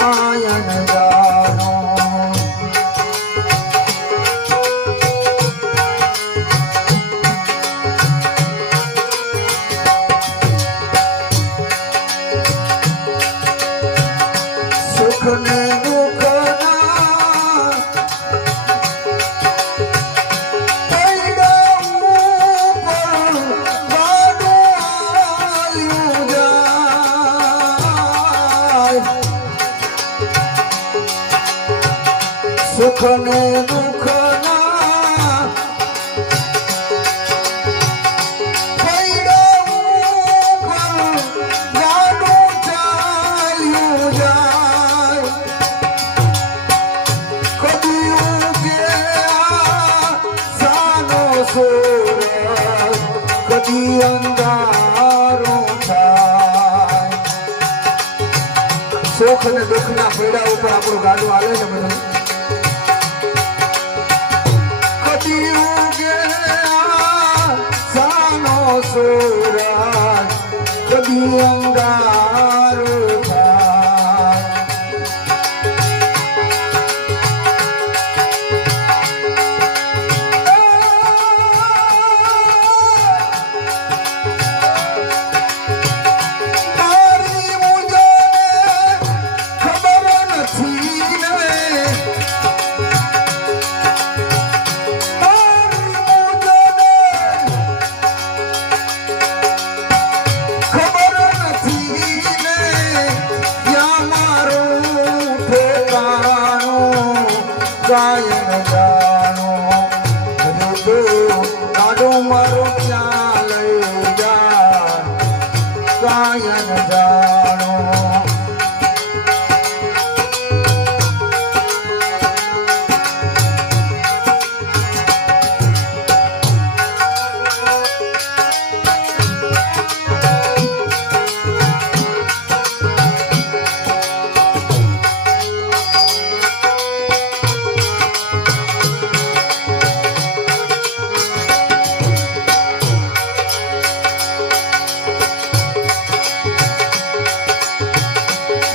નારાયણ જાનો સુખ ને સુખ ને દુઃખ કદી અંધારું થાય. સુખ અને દુઃખના પીડા ઉપર આપણું ગાડું આવે ને બધું Yeah. Jai Jai Jai Jai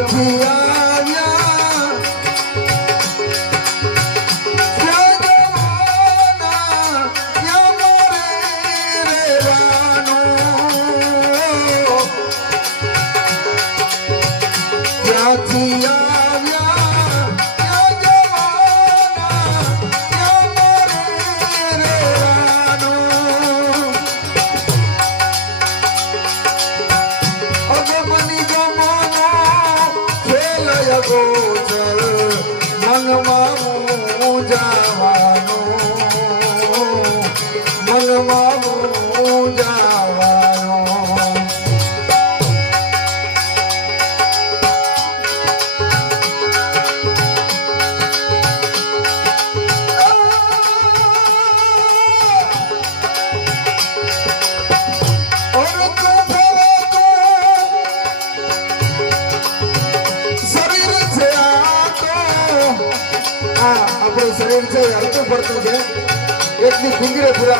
রাখিয়া ವಿಷಯ ಅಳತೆ ಪಡ್ತಿದ್ದೆ ಎದ್ದು ಕುಂಗಿರ ಪುರ